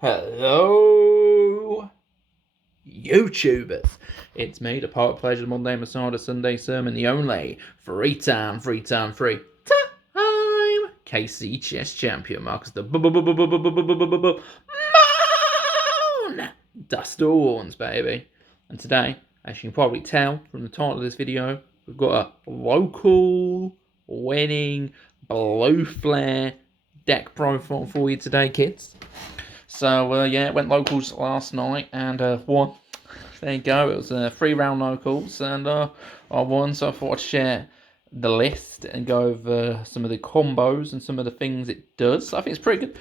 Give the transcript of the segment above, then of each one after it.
Hello, YouTubers. It's me, the Poet Pleasure, the Monday Messiah, the Sunday Sermon, the only free time, KC Chess Champion, Marcus the Moon Duster Warns, baby. And today, as you can probably tell from the title of this video, we've got a local winning blue flare deck profile for you today, kids. So, yeah, went locals last night and won. There you go. It was 3-round locals and I won. So I thought I'd share the list and go over some of the combos and some of the things it does. I think it's pretty good.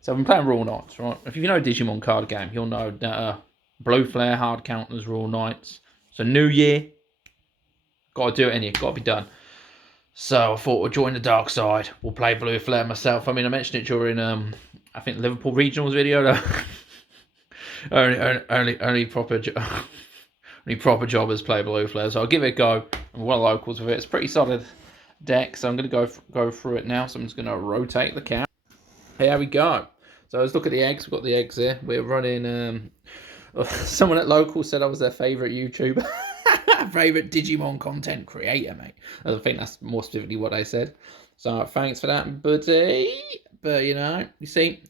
So I've been playing Raw Knights, right? If you know Digimon card game, you'll know that Blue Flare hard counters Raw Knights. So New Year, got to do it in here. Got to be done. So I thought we'll join the dark side. We'll play Blue Flare myself. I mean, I mentioned it during I think Liverpool Regionals video. only proper jobbers play Blue Flare, so I'll give it a go. I'm well locals with it. It's a pretty solid deck, so I'm going to go through it now. So I'm just going to rotate the cam. Here we go. So let's look at the eggs. We've got the eggs here. We're running. Someone at local said I was their favourite YouTuber, favourite Digimon content creator, mate. I think that's more specifically what they said. So thanks for that, buddy. But you see.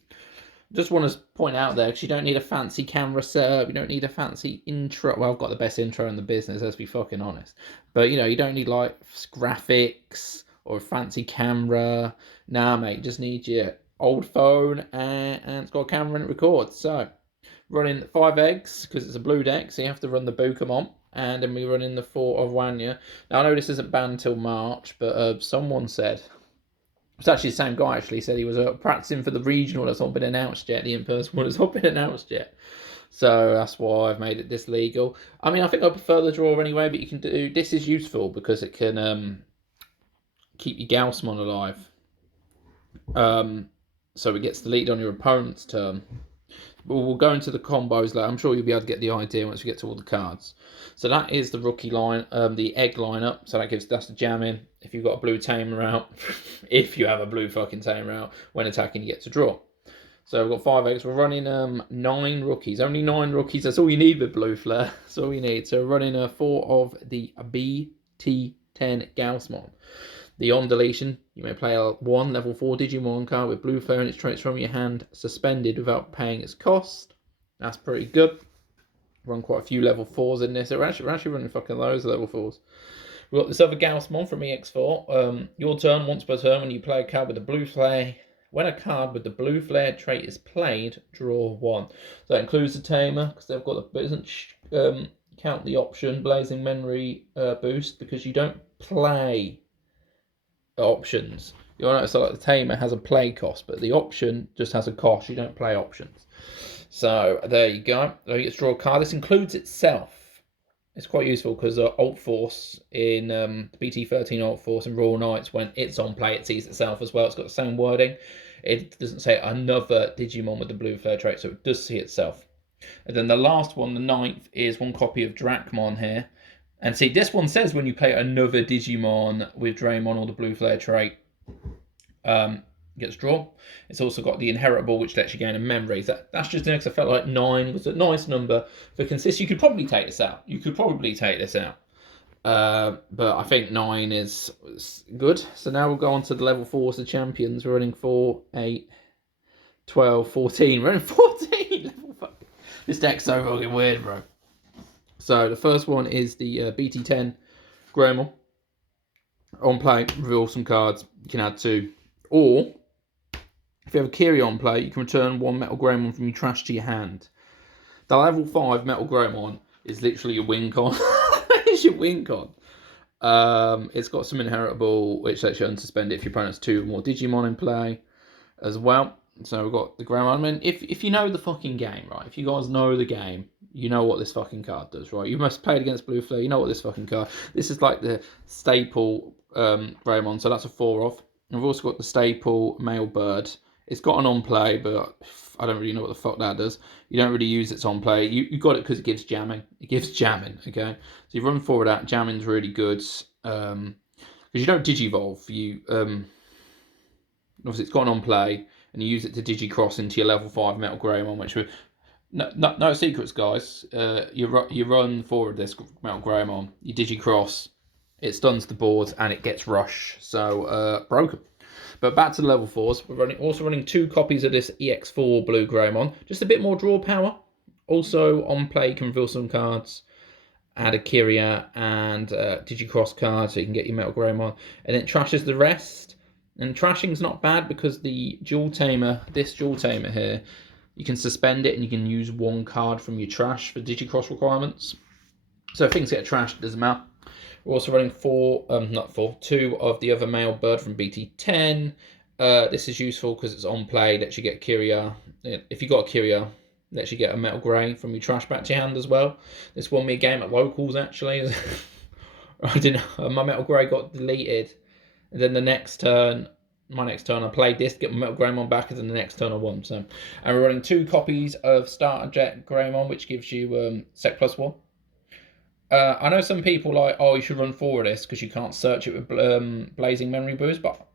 Just want to point out there, because you don't need a fancy camera setup, you don't need a fancy intro. Well, I've got the best intro in the business, let's be fucking honest. But, you don't need, like, graphics or a fancy camera. Nah, mate, you just need your old phone and it's got a camera and it records. So, running 5 eggs, because it's a blue deck, so you have to run the Bukamon. And then we run in the 4 of Wanya. Now, I know this isn't banned till March, but someone said... It's actually the same guy, actually, said he was practicing for the regional that's not been announced yet. The in-person one has not been announced yet. So that's why I've made it this legal. I mean, I think I prefer the draw anyway, but you can do... This is useful because it can keep your Gaussmon alive. So it gets the lead on your opponent's turn. But we'll go into the combos later. I'm sure you'll be able to get the idea once we get to all the cards. So that is the rookie line, the egg lineup. So that's the jamming. If you've got a blue tamer out, if you have a blue fucking tamer out, when attacking, you get to draw. So we've got 5 eggs. We're running 9 rookies. Only 9 rookies. That's all you need with Blue Flare. That's all you need. So we're running 4 of the BT10 Gaussmon. The on deletion, you may play a 1 level 4 Digimon card with Blue Flare and its traits from your hand suspended without paying its cost. That's pretty good. Run quite a few level 4s in this. We're actually running fucking loads of level 4s. We've got this other Gaussmon from EX4. Your turn, once per turn, when you play a card with the Blue Flare. When a card with the Blue Flare trait is played, draw 1. So that includes the Tamer, because they've got the... doesn't count the option, Blazing Memory boost, because you don't play... options. You'll notice that like the Tamer has a play cost, but the option just has a cost. You don't play options. So there you go. So you get to draw a card. This includes itself. It's quite useful because Alt Force in the BT13 Alt Force and Raw Knights, when it's on play, it sees itself as well. It's got the same wording. It doesn't say another Digimon with the blue flare trait, so it does see itself. And then the last one, the 9th, is 1 copy of Dracmon here. And see, this one says when you play another Digimon with Draymon or the Blue Flare trait, gets draw. It's also got the Inheritable, which lets you gain a memory. That's just because I felt like 9 was a nice number for consistency. You could probably take this out. But I think 9 is good. So now we'll go on to the level 4s, the champions. We're running 4, 8, 12, 14. We're running 14! This deck's so fucking weird, bro. So the first one is the BT10 Greymon. On play, reveal some cards. You can add 2. Or, if you have a Kiri on play, you can return 1 Metal Greymon from your trash to your hand. The level 5 Metal Greymon is literally your win con. It's your win con. It's got some Inheritable, which lets you unsuspend it if your opponent has 2 or more Digimon in play as well. So we've got the Greymon. I mean, if you know the fucking game, right? If you guys know the game, you know what this fucking card does, right? You must play it against Blue Flare. You know what this fucking card... This is like the staple Greymon, so that's a 4 off. I've also got the staple Male Bird. It's got an on-play, but I don't really know what the fuck that does. You don't really use its on-play. You got it because it gives jamming. It gives jamming, okay? So you run forward that. Jamming's really good. Because you don't Digivolve. Obviously, it's got an on-play. and you use it to Digicross into your level 5 Metal Greymon, which we no secrets, guys. You run forward this Metal Greymon, you Digicross, it stuns the board and it gets Rush, so broken. But back to the level 4s, we're also running 2 copies of this EX4 Blue Greymon, just a bit more draw power. Also on play, you can reveal some cards, add a Kyria and Digicross card so you can get your Metal Greymon, and it trashes the rest. And trashing's not bad because the Dual Tamer, this Dual Tamer here, you can suspend it and you can use 1 card from your trash for Digicross requirements. So if things get trashed, it doesn't matter. We're also running 2 of the other male bird from BT10. This is useful because it's on play, lets you get Kyria. If you got a Kyria, lets you get a Metal Grey from your trash back to your hand as well. This won me a game at locals actually. My Metal Grey got deleted, and then my next turn I played this to get my Metal Greymon back, and then the next turn I won. So, and we're running 2 copies of Starter Jet Greymon, which gives you Sec +1. I know some people like, oh, you should run forward this because you can't search it with Blazing Memory Boost, but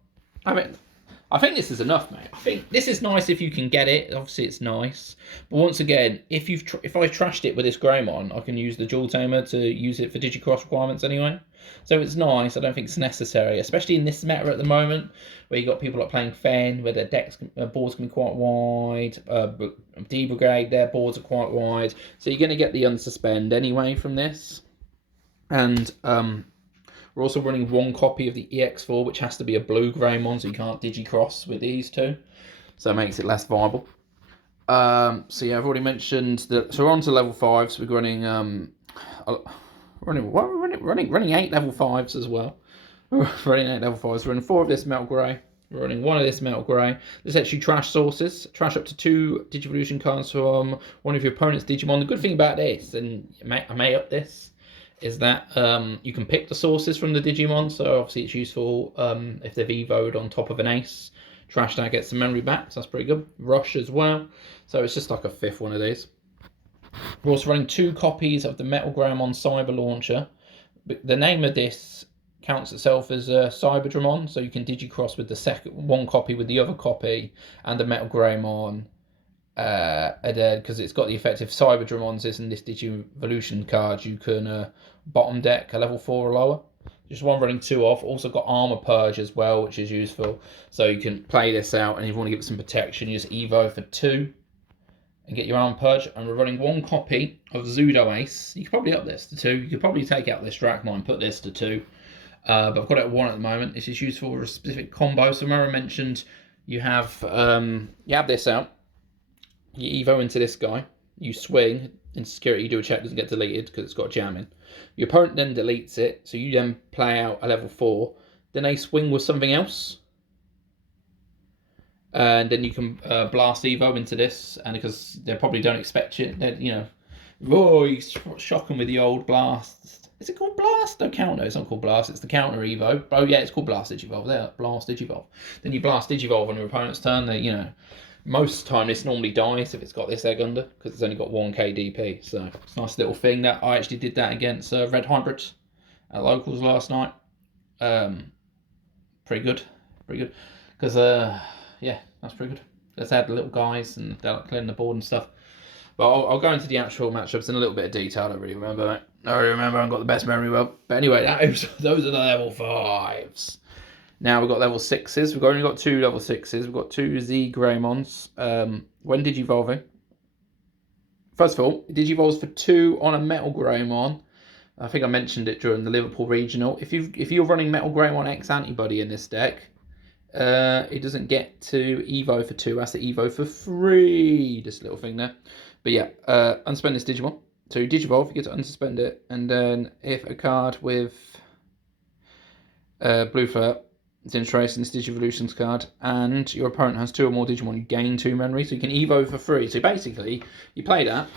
I think this is enough, mate. I think this is nice if you can get it. Obviously, it's nice, but once again, if I trashed it with this Greymon, I can use the Dual Tamer to use it for Digicross requirements anyway. So it's nice. I don't think it's necessary, especially in this meta at the moment, where you got people like playing Fen, where their boards can be quite wide. D Brigade, their boards are quite wide, so you're going to get the unsuspend anyway from this. And we're also running 1 copy of the EX4, which has to be a blue Greymon, so you can't Digicross with these 2. So it makes it less viable. So yeah, I've already mentioned that. So we're on to level 5s. We're running running 8 level 5s as well. We're running 8 level 5s. We're running 4 of this Metal Grey. We're running 1 of this Metal Grey. This actually trash sources. Trash up to 2 Digivolution cards from one of your opponent's Digimon. The good thing about this, and I may up this, is that you can pick the sources from the Digimon, so obviously it's useful if they've evoed on top of an ace. Trash that gets some memory back, so that's pretty good. Rush as well, so it's just like a 5th one of these. We're also running 2 copies of the Metal Greymon Cyber Launcher. The name of this counts itself as a Cyberdramon, so you can Digicross with the second 1 copy with the other copy and the Metal Greymon. Because it's got the effect if Cyberdramons is in this Digivolution card, you can bottom deck a level 4 or lower. Just one running 2 off. Also got Armor Purge as well, which is useful. So you can play this out, and if you want to give it some protection, you just Evo for 2 and get your Armor Purge. And we're running 1 copy of Zudo Ace. You could probably up this to 2. You could probably take out this Dracmon and put this to 2. But I've got it at 1 at the moment. This is useful for a specific combo. So remember I mentioned you have this out. You Evo into this guy, you swing, in security you do a check, doesn't get deleted because it's got a jam in. Your opponent then deletes it, so you then play out a level 4, then they swing with something else, and then you can blast Evo into this, and because they probably don't expect it, you shock them with the old blast. Is it called blast? No, counter. It's not called blast. It's the counter Evo. Oh yeah, it's called blast Digivolve. There, blast Digivolve. Then you blast Digivolve on your opponent's turn. Most of the time this normally dies if it's got this egg under, because it's only got 1 KDP. So it's a nice little thing that I actually did that against Red Hybrids at locals last night. Pretty good. Because yeah, that's pretty good. Let's add the little guys and they're like clearing the board and stuff. But I'll go into the actual matchups in a little bit of detail. I don't really remember, mate. I haven't got the best memory well. But anyway, those are the level 5s. Now we've got level 6s. We've only got 2 level 6s. We've got 2 Z Greymons. When Digivolving, first of all, it Digivolves for 2 on a Metal Greymon. I think I mentioned it during the Liverpool Regional. If you're running Metal Greymon X Antibody in this deck, it doesn't get to Evo for 2. That's the Evo for 3. This little thing there. But yeah, unsuspend this Digimon. So you Digivolve, you get to unsuspend it, and then if a card with blue fur it's interesting, this Digivolutions card, and your opponent has 2 or more Digimon, you gain 2 memory, so you can Evo for 3. So basically, you play that.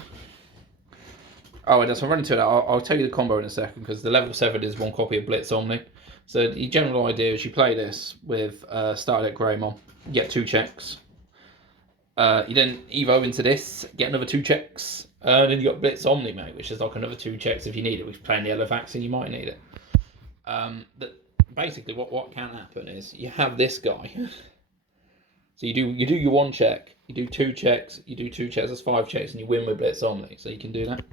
Oh, and so I'm running to that. I'll tell you the combo in a second, because the level 7 is 1 copy of Blitz Omni. So the general idea is you play this with Starter Deck Greymon, you get 2 checks. You then Evo into this, get another 2 checks, and then you got Blitz Omni, mate, which is like another 2 checks if you need it. If you're playing the yellow vaccine, you might need it. Basically, what can happen is you have this guy. So you do your 1 check, you do 2 checks, you do 2 checks, that's 5 checks, and you win with Blitz Omni. So you can do that.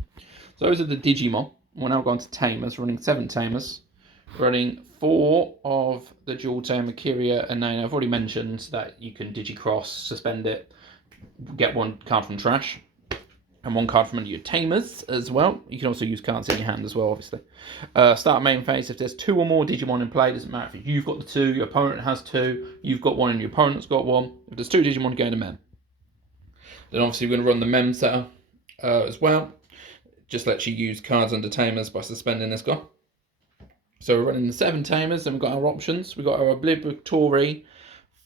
So those are the Digimon. We're now going to Tamers, running 7 Tamers, running 4 of the dual tamer Kyria and Nana. I've already mentioned that you can Digicross, suspend it, get 1 card from trash, and 1 card from your Tamers as well. You can also use cards in your hand as well, obviously. Start main phase. If there's 2 or more Digimon in play, doesn't matter if you've got the 2, your opponent has 2, you've got 1, and your opponent's got 1. If there's 2 Digimon, go to Mem. Then obviously we're going to run the Mem setter as well. Just lets you use cards under Tamers by suspending this guy. So we're running the 7 Tamers, then we've got our options. We've got our obligatory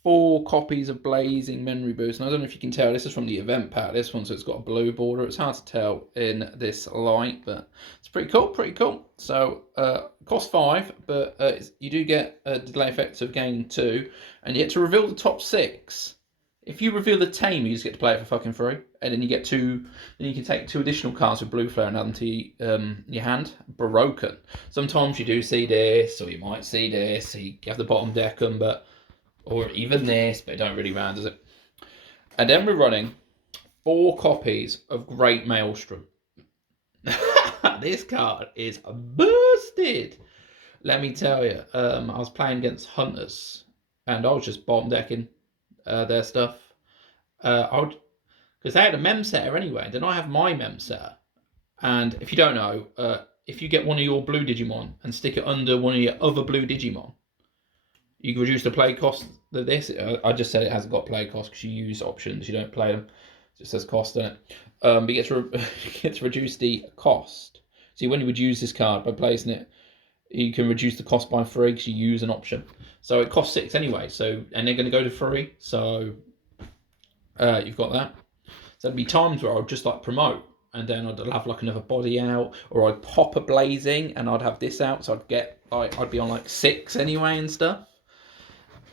4 copies of Blazing Memory Boost. And I don't know if you can tell, this is from the event pack, this one, so it's got a blue border. It's hard to tell in this light, but it's pretty cool, pretty cool. So, cost 5, but you do get a delay effect of gaining 2, and you get to reveal the top 6. If you reveal the Tamer, you just get to play it for fucking free, and then you get 2. Then you can take 2 additional cards with blue flare and add them to your hand. Broken. Sometimes you do see this, or you might see this. So you have the bottom deck them, or even this, but it don't really matter, does it? And then we're running 4 copies of Great Maelstrom. This card is busted. Let me tell you, I was playing against Hunters, and I was just bottom decking their stuff. Because they had a mem setter anyway. Then I have my mem setter, and if you don't know, if you get one of your blue Digimon and stick it under one of your other blue Digimon, you can reduce the play cost of this. I just said it hasn't got play cost because you use options, you don't play them. It just says cost in it. But you get to reduce the cost. See, when you would use this card by placing it, you can reduce the cost by 3 because you use an option. So it costs 6 anyway. So, and they're going to go to 3. So you've got that. So there'd be times where I'd just like promote, and then I'd have like another body out, or I'd pop a blazing and I'd have this out, so I'd get I'd be on like 6 anyway and stuff.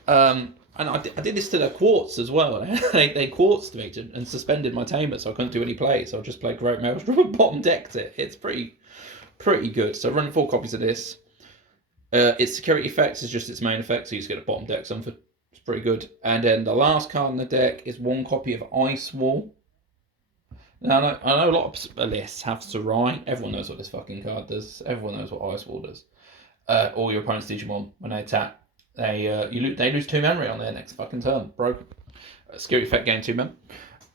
And I did this to the quartz as well. they quartzed me and suspended my tamer, so I couldn't do any plays. So I just played Great Maelstrom and bottom decked it. It's pretty good. So running 4 copies of this. Its security effects is just its main effect, so you just get a bottom deck something. It's pretty good. And then the last card in the deck is 1 copy of Ice Wall. Now I know a lot of lists have Sarai. Everyone knows what this fucking card does. Everyone knows what Ice Wall does. All your opponent's Digimon, when they attack, they lose 2 memory on their next fucking turn. Broken. Security effect gain 2 mem.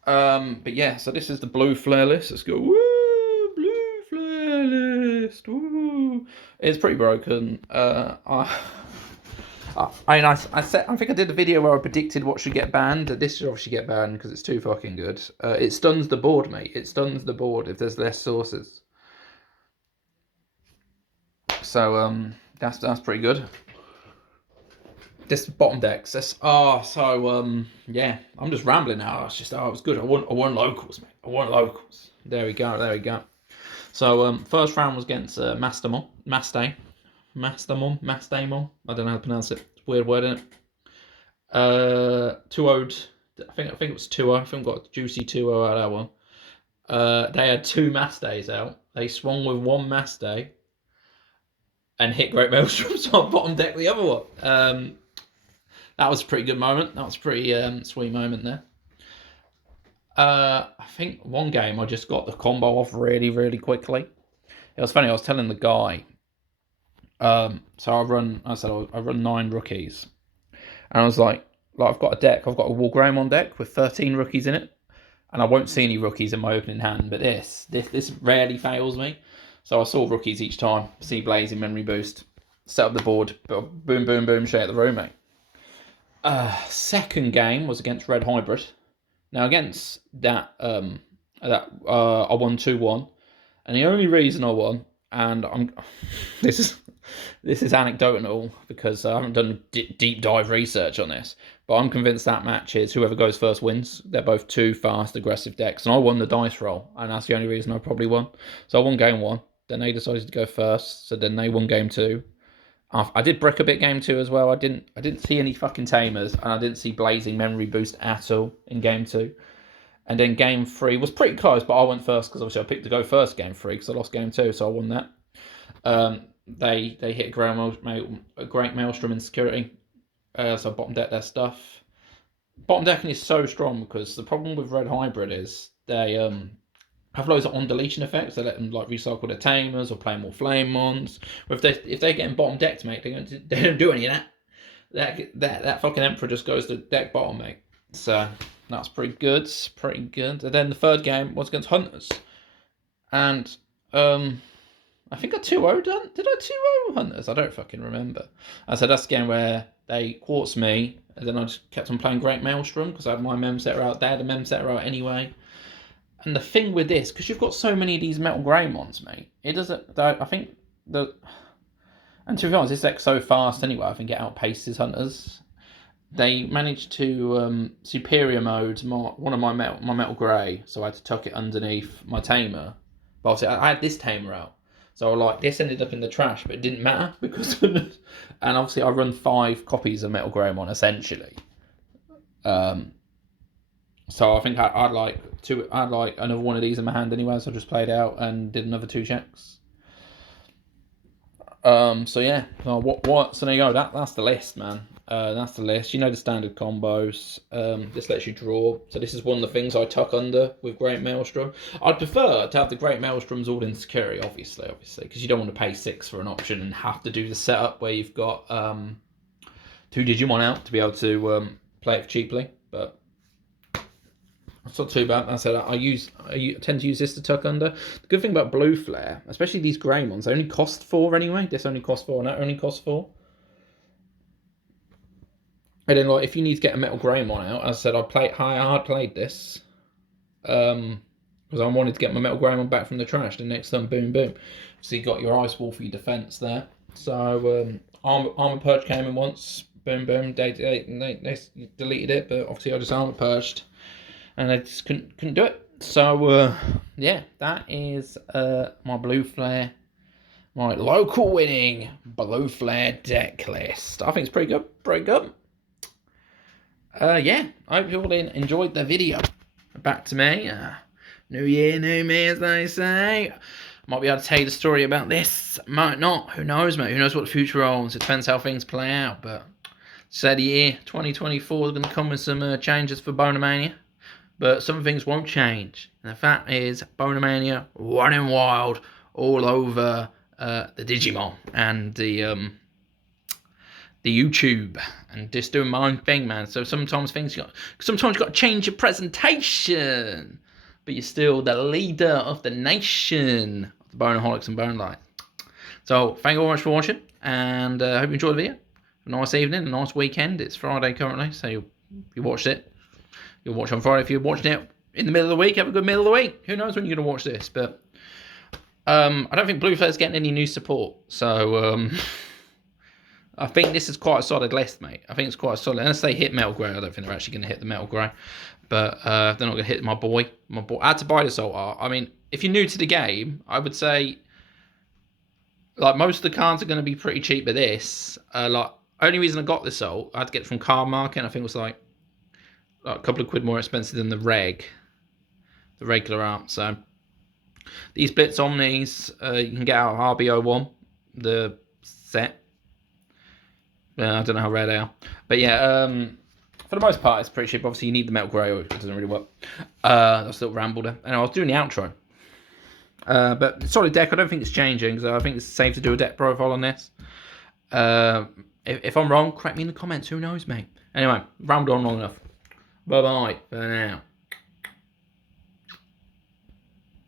But yeah, so this is the blue flare list. Let's go. Woo! Blue flare list. Woo! It's pretty broken. I think I did a video where I predicted what should get banned. This should obviously get banned because it's too fucking good. It stuns the board, mate. It stuns the board if there's less sources. So that's pretty good. This bottom decks. Yeah. I'm just rambling now. It's just it was good. I won locals, mate. I won locals. There we go. So first round was against Mastamon. I don't know how to pronounce it. It's a weird word, isn't it? 2-0'd. I think it was 2-0. I think we got a juicy 2-0 out of that one. They had 2 mass days out. They swung with 1 mass day and hit Great Maelstrom, so I bottom deck the other one. That was a pretty good moment. That was a pretty sweet moment there. I think one game I just got the combo off really, really quickly. It was funny. I was telling the guy. So I run 9 rookies, and I was like I've got a deck. I've got a Wargreymon deck with 13 rookies in it, and I won't see any rookies in my opening hand. But this rarely fails me. So I saw rookies each time. See Blazing Memory Boost. Set up the board. Boom, boom, boom. Shake the room, mate. Second game was against Red Hybrid. Now against that, I won 2-1, and the only reason I won, and this is anecdotal because I haven't done deep dive research on this, but I'm convinced that match is whoever goes first wins. They're both 2 fast, aggressive decks, and I won the dice roll, and that's the only reason I probably won. So I won game 1. Then they decided to go first, so then they won game 2. I did brick a bit game 2 as well. I didn't see any fucking Tamers, and I didn't see Blazing Memory Boost at all in game 2. And then game 3 was pretty close, but I went first because obviously I picked to go first game 3 because I lost game 2, so I won that. They hit a Great Maelstrom in security, so I bottom decked their stuff. bottom decking is so strong because the problem with red hybrid is they have loads of on deletion effects. They let them like recycle their tamers or play more flame mons. Or if they get in bottom deck to make, they don't do any of that. That fucking emperor just goes to deck bottom, mate. So that's pretty good. Pretty good. And then the third game was against Hunters. And I think I 2-0'd done. Did I 2-0 Hunters? I don't fucking remember. I said that's the game where they quartz me, and then I just kept on playing Great Maelstrom because I had my mem setter out. They had a mem setter out anyway. And the thing with this, because you've got so many of these Metal Greymons, mate, it doesn't. I think the. And to be honest, this deck's so fast anyway. I think it outpaces Hunters. They managed to superior mode one of my metal grey, so I had to tuck it underneath my tamer. But obviously, I had this tamer out, so like this ended up in the trash, but it didn't matter because. And obviously, I run 5 copies of Metal Greymon essentially. So I think I'd like another one of these in my hand anyway, so I just played out and did another 2 checks. So yeah, so there you go. That's the list, man. That's the list. You know the standard combos. This lets you draw. So this is one of the things I tuck under with Great Maelstrom. I'd prefer to have the Great Maelstroms all in security, obviously, because you don't want to pay 6 for an option and have to do the setup where you've got 2 Digimon out to be able to play it cheaply. But it's not too bad. I said I tend to use this to tuck under. The good thing about Blue Flare, especially these grey ones, they only cost 4 anyway. This only costs 4 and that only costs 4. And then like if you need to get a Metal Greymon out, as I said, I played this. Because I wanted to get my Metal Greymon back from the trash. The next turn, boom, boom. So you got your Ice Wall for your defense there. So Armor Purge came in once. Boom, boom. They deleted it, but obviously I just Armor Purged. And I just couldn't do it. So, yeah, that is my Blue Flare. My local winning Blue Flare deck list. I think it's pretty good. Pretty good. Yeah, I hope you all enjoyed the video. Back to me. New year, new me, as they say. Might be able to tell you the story about this. Might not. Who knows, mate? Who knows what the future holds? It depends how things play out. But, say the year 2024 is going to come with some changes for Bonemania. But some things won't change. And the fact is, Bonemania running wild all over the Digimon and the YouTube, and just doing my own thing, man. So sometimes you got to change your presentation, but you're still the leader of the nation, the Boneholics and Bone Light. So thank you very much for watching, and I hope you enjoyed the video. A nice evening, a nice weekend. It's Friday currently, so you watched it. You'll watch on Friday. If you're watching it in the middle of the week, have a good middle of the week. Who knows when you're going to watch this, but I don't think Blue Flare's getting any new support. So I think this is quite a solid list, mate. I think it's quite solid. Unless they hit Metal Grey, I don't think they're actually going to hit the Metal Grey. But they're not going to hit my boy. I had to buy this Alt Art. I mean, if you're new to the game, I would say like most of the cards are going to be pretty cheap with this. Like only reason I got this Alt, I had to get it from Card Market, and I think it was like a couple of quid more expensive than the regular art. So these Blitz Omnis you can get out of RBO1, the set. I don't know how rare they are, but yeah, for the most part it's pretty cheap. Obviously you need the Metal Grey or it doesn't really work. That's a little ramble there. And I was doing the outro, but solid deck. I don't think it's changing, so I think it's safe to do a deck profile on this. If I'm wrong, correct me in the comments. Who knows, mate? Anyway, rambled on long enough. Bye-bye for now.